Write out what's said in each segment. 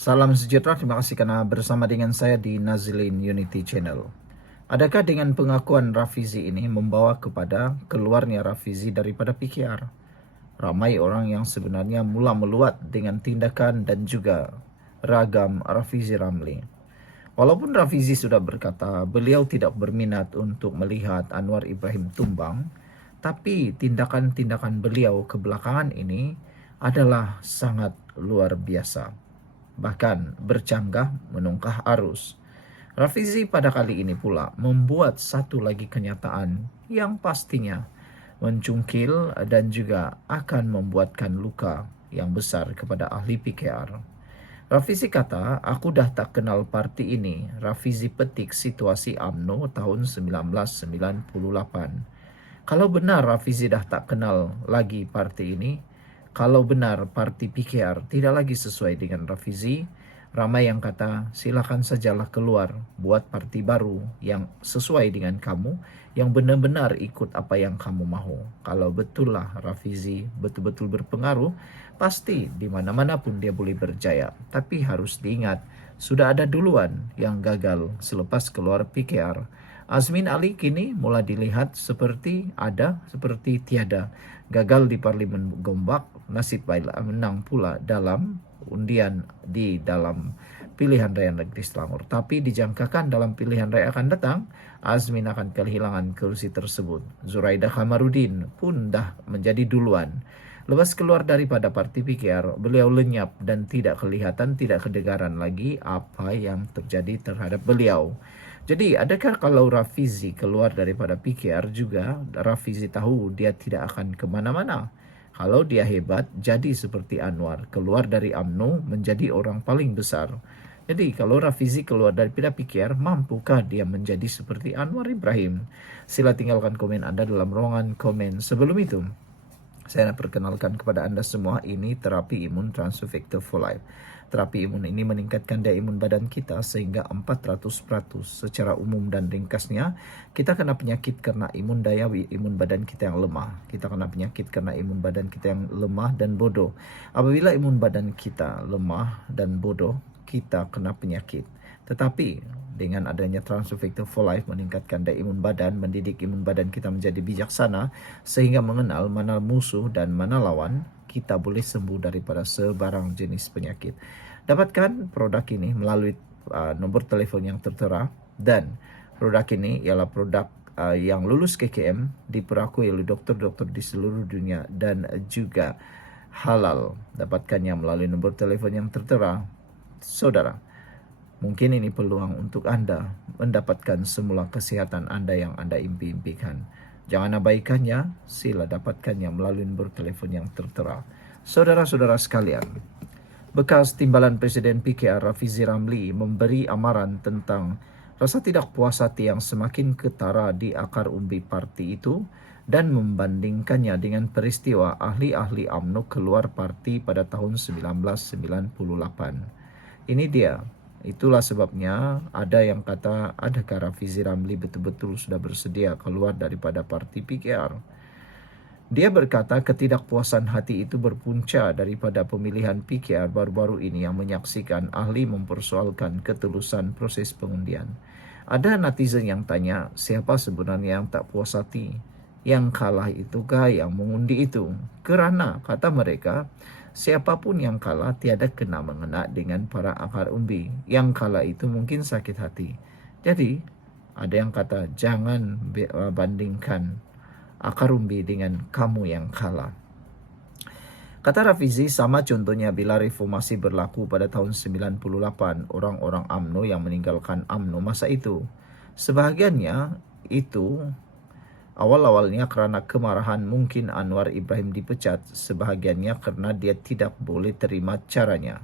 Salam sejahtera, terima kasih karena bersama dengan saya di Nazilin Unity Channel. Adakah dengan pengakuan Rafizi ini membawa kepada keluarnya Rafizi daripada PKR? Ramai orang yang sebenarnya mula meluat dengan tindakan dan juga ragam Rafizi Ramli. Walaupun Rafizi sudah berkata beliau tidak berminat untuk melihat Anwar Ibrahim tumbang, tapi tindakan-tindakan beliau kebelakangan ini adalah sangat luar biasa, bahkan bercanggah menungkah arus. Rafizi pada kali ini pula membuat satu lagi kenyataan yang pastinya mencungkil dan juga akan membuatkan luka yang besar kepada ahli PKR. Rafizi kata, aku dah tak kenal parti ini. Rafizi petik situasi UMNO tahun 1998. Kalau benar Rafizi dah tak kenal lagi parti ini, kalau benar parti PKR tidak lagi sesuai dengan Rafizi, ramai yang kata silakan sajalah keluar buat parti baru yang sesuai dengan kamu, yang benar-benar ikut apa yang kamu mahu. Kalau betul lah Rafizi betul-betul berpengaruh, pasti di mana-mana pun dia boleh berjaya. Tapi harus diingat, sudah ada duluan yang gagal selepas keluar PKR. Azmin Ali kini mulai dilihat seperti ada, seperti tiada. Gagal di Parlimen Gombak, nasib baiklah menang pula dalam undian di dalam pilihan raya negeri Selangor. Tapi dijangkakan dalam pilihan raya akan datang, Azmin akan kehilangan kursi tersebut. Zuraida Kamarudin pun dah menjadi duluan. Lepas keluar daripada parti PKR, beliau lenyap dan tidak kelihatan, tidak kedengaran lagi apa yang terjadi terhadap beliau. Jadi adakah kalau Rafizi keluar daripada PKR juga, Rafizi tahu dia tidak akan kemana-mana? Kalau dia hebat, jadi seperti Anwar, keluar dari UMNO menjadi orang paling besar. Jadi kalau Rafizi keluar daripada PKR, mampukah dia menjadi seperti Anwar Ibrahim? Sila tinggalkan komen Anda dalam ruangan komen. Sebelum itu, saya nak perkenalkan kepada anda semua, ini terapi imun Transfer Factor for Life. Terapi imun ini meningkatkan daya imun badan kita sehingga 400%. Secara umum dan ringkasnya, kita kena penyakit karena imun badan kita yang lemah. Kita kena penyakit karena imun badan kita yang lemah dan bodoh. Apabila imun badan kita lemah dan bodoh, kita kena penyakit. Tetapi dengan adanya Transfer Factor for Life meningkatkan daya imun badan, mendidik imun badan kita menjadi bijaksana sehingga mengenal mana musuh dan mana lawan, kita boleh sembuh daripada sebarang jenis penyakit. Dapatkan produk ini melalui nombor telefon yang tertera, dan produk ini ialah produk yang lulus KKM, diperakui oleh doktor-doktor di seluruh dunia dan juga halal. Dapatkannya melalui nombor telefon yang tertera. Saudara, mungkin ini peluang untuk Anda mendapatkan semula kesehatan Anda yang Anda impi-impikan. Jangan abaikannya, sila dapatkannya melalui nombor telefon yang tertera. Saudara-saudara sekalian, bekas timbalan Presiden PKR Rafizi Ramli memberi amaran tentang rasa tidak puas hati yang semakin ketara di akar umbi parti itu dan membandingkannya dengan peristiwa ahli-ahli UMNO keluar parti pada tahun 1998. Ini dia. Itulah sebabnya ada yang kata, adakah Rafizi Ramli betul-betul sudah bersedia keluar daripada parti PKR? Dia berkata ketidakpuasan hati itu berpunca daripada pemilihan PKR baru-baru ini yang menyaksikan ahli mempersoalkan ketulusan proses pengundian. Ada netizen yang tanya, siapa sebenarnya yang tak puas hati? Yang kalah itukah yang mengundi itu? Kerana, kata mereka, siapapun yang kalah tiada kena mengena dengan para akar umbi. Yang kalah itu mungkin sakit hati. Jadi, ada yang kata jangan bandingkan akar umbi dengan kamu yang kalah. Kata Rafizi, sama contohnya bila reformasi berlaku pada tahun 98, orang-orang UMNO yang meninggalkan UMNO masa itu. Sebahagiannya itu awal-awalnya kerana kemarahan mungkin Anwar Ibrahim dipecat, sebahagiannya kerana dia tidak boleh terima caranya.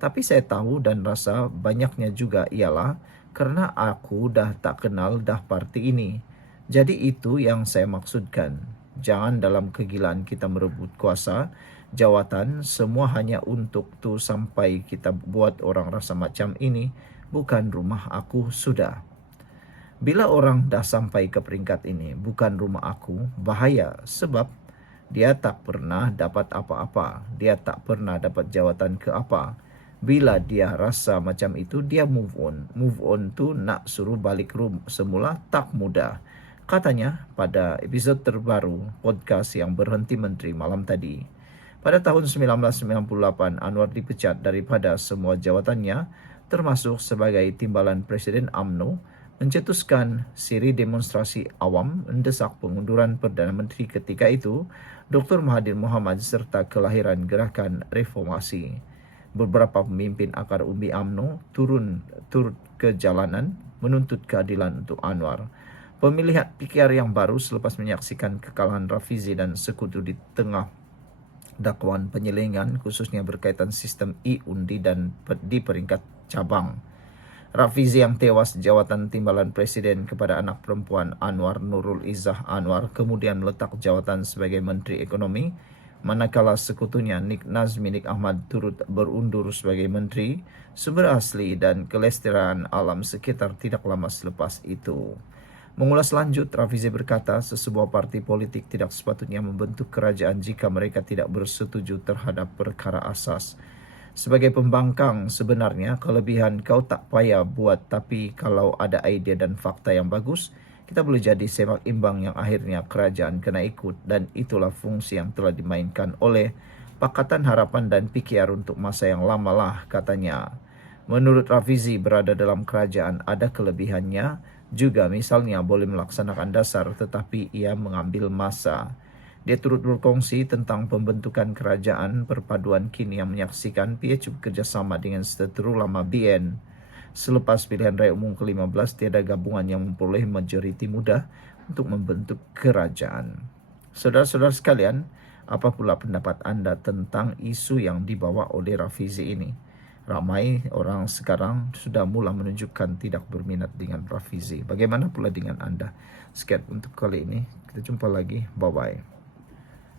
Tapi saya tahu dan rasa banyaknya juga ialah kerana aku dah tak kenal dah parti ini. Jadi itu yang saya maksudkan. Jangan dalam kegilaan kita merebut kuasa, jawatan, semua hanya untuk tu sampai kita buat orang rasa macam ini, bukan rumah aku sudah. Bila orang dah sampai ke peringkat ini, bukan rumah aku, bahaya sebab dia tak pernah dapat apa-apa. Dia tak pernah dapat jawatan ke apa. Bila dia rasa macam itu, dia move on. Move on tu nak suruh balik semula tak mudah. Katanya pada episod terbaru podcast yang berhenti menteri malam tadi. Pada tahun 1998, Anwar dipecat daripada semua jawatannya, termasuk sebagai timbalan Presiden UMNO, mencetuskan siri demonstrasi awam mendesak pengunduran Perdana Menteri ketika itu, Dr. Mahathir Mohamad serta kelahiran Gerakan Reformasi. Beberapa pemimpin akar umbi UMNO turut ke jalanan menuntut keadilan untuk Anwar. Pemilihan PKR yang baru selepas menyaksikan kekalahan Rafizi dan sekutu di tengah dakwaan penyelengan khususnya berkaitan sistem e-undi dan di peringkat cabang. Rafizi yang tewas jawatan timbalan Presiden kepada anak perempuan Anwar, Nurul Izzah Anwar, kemudian meletak jawatan sebagai Menteri Ekonomi, manakala sekutunya Nik Nazmi Nik Ahmad turut berundur sebagai Menteri Sumber Asli dan Kelestarian Alam sekitar tidak lama selepas itu. Mengulas lanjut, Rafizi berkata sesebuah parti politik tidak sepatutnya membentuk kerajaan jika mereka tidak bersetuju terhadap perkara asas. Sebagai pembangkang, sebenarnya kelebihan kau tak payah buat, tapi kalau ada idea dan fakta yang bagus, kita boleh jadi semak imbang yang akhirnya kerajaan kena ikut, dan itulah fungsi yang telah dimainkan oleh Pakatan Harapan dan PKR untuk masa yang lama lah, katanya. Menurut Rafizi, berada dalam kerajaan ada kelebihannya juga, misalnya boleh melaksanakan dasar tetapi ia mengambil masa. Dia turut berkongsi tentang pembentukan kerajaan perpaduan kini yang menyaksikan PH bekerjasama dengan seteru lama BN. Selepas pilihan raya umum ke-15, tiada gabungan yang memperoleh majoriti mudah untuk membentuk kerajaan. Saudara-saudara sekalian, apa pula pendapat anda tentang isu yang dibawa oleh Rafizi ini? Ramai orang sekarang sudah mula menunjukkan tidak berminat dengan Rafizi. Bagaimana pula dengan anda? Sekian untuk kali ini. Kita jumpa lagi. Bye-bye.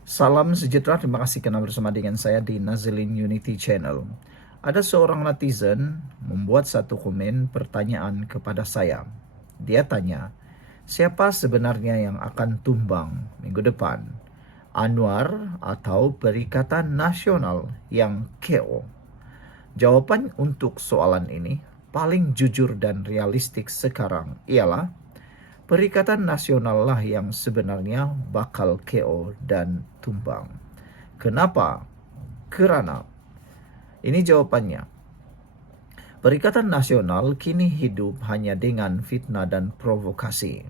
Salam sejahtera, terima kasih kerana bersama dengan saya di Nazilin Unity Channel. Ada seorang netizen membuat satu komen pertanyaan kepada saya. Dia tanya, siapa sebenarnya yang akan tumbang minggu depan? Anwar atau Perikatan Nasional yang KO? Jawapan untuk soalan ini paling jujur dan realistik sekarang ialah Perikatan Nasional lah yang sebenarnya bakal KO dan tumbang. Kenapa? Kerana ini jawabannya. Perikatan Nasional kini hidup hanya dengan fitnah dan provokasi.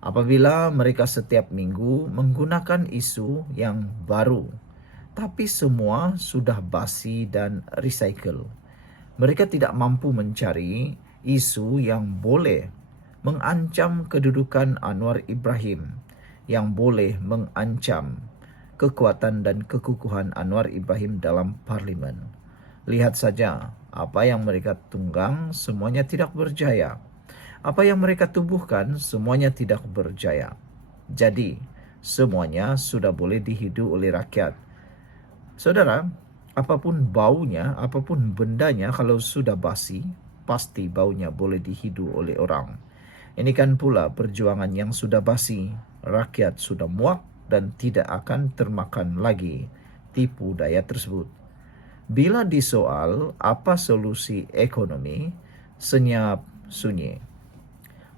Apabila mereka setiap minggu menggunakan isu yang baru, tapi semua sudah basi dan recycle. Mereka tidak mampu mencari isu yang boleh mengancam kedudukan Anwar Ibrahim, yang boleh mengancam kekuatan dan kekukuhan Anwar Ibrahim dalam parlimen. Lihat saja, apa yang mereka tunggang semuanya tidak berjaya. Apa yang mereka tubuhkan semuanya tidak berjaya. Jadi, semuanya sudah boleh dihidu oleh rakyat. Saudara, apapun baunya, apapun bendanya, kalau sudah basi, pasti baunya boleh dihidu oleh orang. Ini kan pula perjuangan yang sudah basi, rakyat sudah muak dan tidak akan termakan lagi tipu daya tersebut. Bila disoal apa solusi ekonomi, senyap sunyi.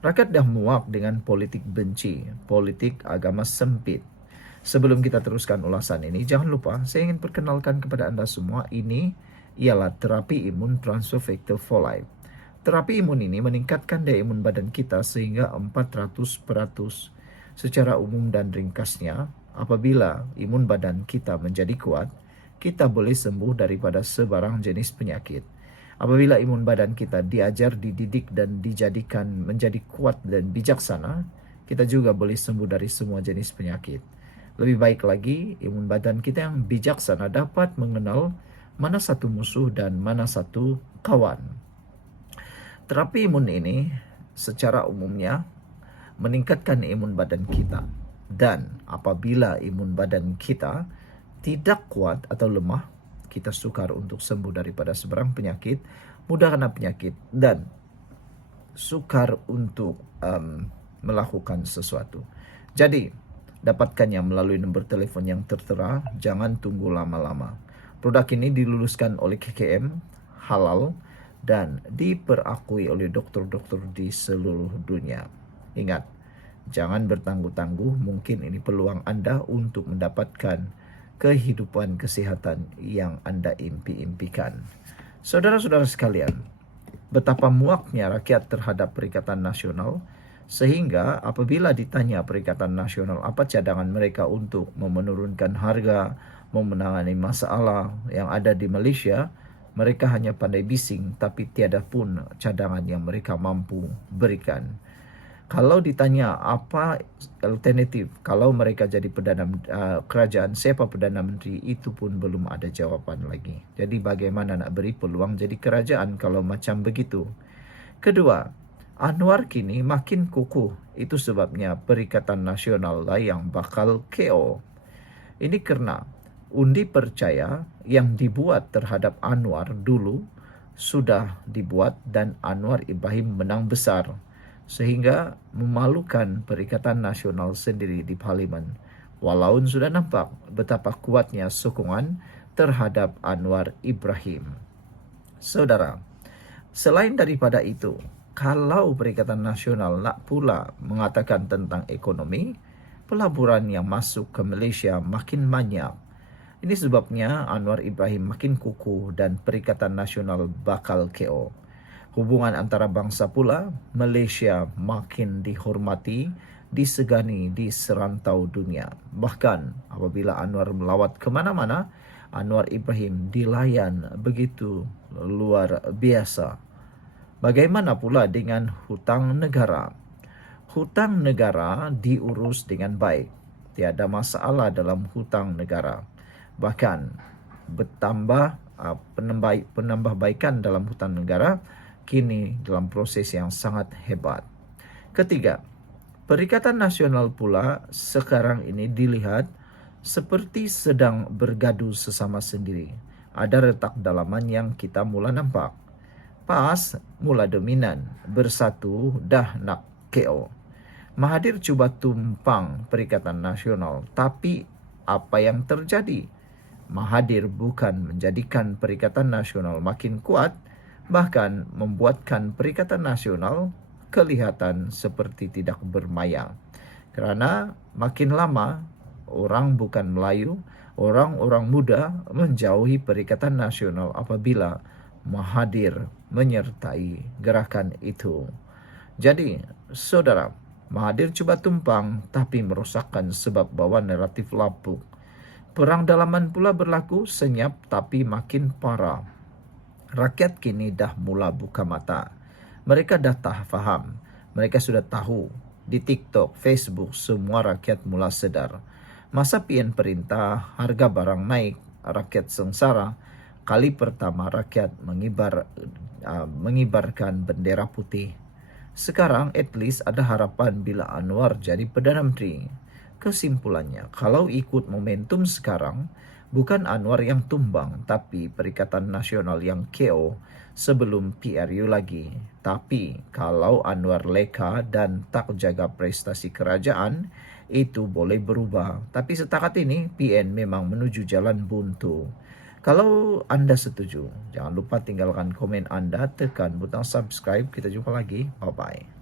Rakyat dah muak dengan politik benci, politik agama sempit. Sebelum kita teruskan ulasan ini, jangan lupa saya ingin perkenalkan kepada anda semua, ini ialah terapi imun transfer factor for life. Terapi imun ini meningkatkan daya imun badan kita sehingga 400%. Secara umum dan ringkasnya, apabila imun badan kita menjadi kuat, kita boleh sembuh daripada sebarang jenis penyakit. Apabila imun badan kita diajar, dididik dan dijadikan menjadi kuat dan bijaksana, kita juga boleh sembuh dari semua jenis penyakit. Lebih baik lagi, imun badan kita yang bijaksana dapat mengenal mana satu musuh dan mana satu kawan. Terapi imun ini secara umumnya meningkatkan imun badan kita. Dan apabila imun badan kita tidak kuat atau lemah, kita sukar untuk sembuh daripada sebarang penyakit, mudah kena penyakit, dan sukar untuk melakukan sesuatu. Jadi, dapatkannya melalui nombor telefon yang tertera, jangan tunggu lama-lama. Produk ini diluluskan oleh KKM, halal, dan diperakui oleh dokter-dokter di seluruh dunia. Ingat, jangan bertangguh-tangguh, mungkin ini peluang Anda untuk mendapatkan kehidupan kesehatan yang Anda impi-impikan. Saudara-saudara sekalian, betapa muaknya rakyat terhadap Perikatan Nasional, sehingga apabila ditanya Perikatan Nasional apa cadangan mereka untuk menurunkan harga, menangani masalah yang ada di Malaysia, mereka hanya pandai bising, tapi tiada pun cadangan yang mereka mampu berikan. Kalau ditanya apa alternatif kalau mereka jadi kerajaan, siapa Perdana Menteri, itu pun belum ada jawapan lagi. Jadi bagaimana nak beri peluang jadi kerajaan kalau macam begitu? Kedua, Anwar kini makin kukuh. Itu sebabnya Perikatan Nasional lah yang bakal KO. Ini kerana undi percaya yang dibuat terhadap Anwar dulu sudah dibuat dan Anwar Ibrahim menang besar, sehingga memalukan Perikatan Nasional sendiri di Parlimen. Walau sudah nampak betapa kuatnya sokongan terhadap Anwar Ibrahim. Saudara, selain daripada itu, kalau Perikatan Nasional nak pula mengatakan tentang ekonomi, pelaburan yang masuk ke Malaysia makin banyak. Ini sebabnya Anwar Ibrahim makin kukuh dan Perikatan Nasional bakal KO. Hubungan antara bangsa pula, Malaysia makin dihormati, disegani di serantau dunia. Bahkan apabila Anwar melawat ke mana-mana, Anwar Ibrahim dilayan begitu luar biasa. Bagaimana pula dengan hutang negara? Hutang negara diurus dengan baik. Tiada masalah dalam hutang negara. Bahkan bertambah penambahbaikan dalam hutang negara kini dalam proses yang sangat hebat. Ketiga, Perikatan Nasional pula sekarang ini dilihat seperti sedang bergaduh sesama sendiri. Ada retak dalaman yang kita mula nampak. PAS mula dominan, bersatu dah nak KO. Mahathir cuba tumpang Perikatan Nasional, tapi apa yang terjadi? Mahathir bukan menjadikan Perikatan Nasional makin kuat, bahkan membuatkan Perikatan Nasional kelihatan seperti tidak bermaya. Kerana makin lama, orang bukan Melayu, orang-orang muda menjauhi Perikatan Nasional apabila Mahathir menyertai gerakan itu. Jadi, saudara, Mahathir cuba tumpang tapi merosakkan sebab bawa naratif lapuk. Perang dalaman pula berlaku, senyap tapi makin parah. Rakyat kini dah mula buka mata. Mereka dah faham. Mereka sudah tahu. Di TikTok, Facebook, semua rakyat mula sedar. Masa PN perintah, harga barang naik, rakyat sengsara. Kali pertama rakyat mengibarkan bendera putih. Sekarang at least ada harapan bila Anwar jadi Perdana Menteri. Kesimpulannya, kalau ikut momentum sekarang, bukan Anwar yang tumbang, tapi Perikatan Nasional yang KO sebelum PRU lagi. Tapi kalau Anwar leka dan tak jaga prestasi kerajaan, itu boleh berubah. Tapi setakat ini, PN memang menuju jalan buntu. Kalau anda setuju, jangan lupa tinggalkan komen anda, tekan butang subscribe. Kita jumpa lagi. Bye-bye.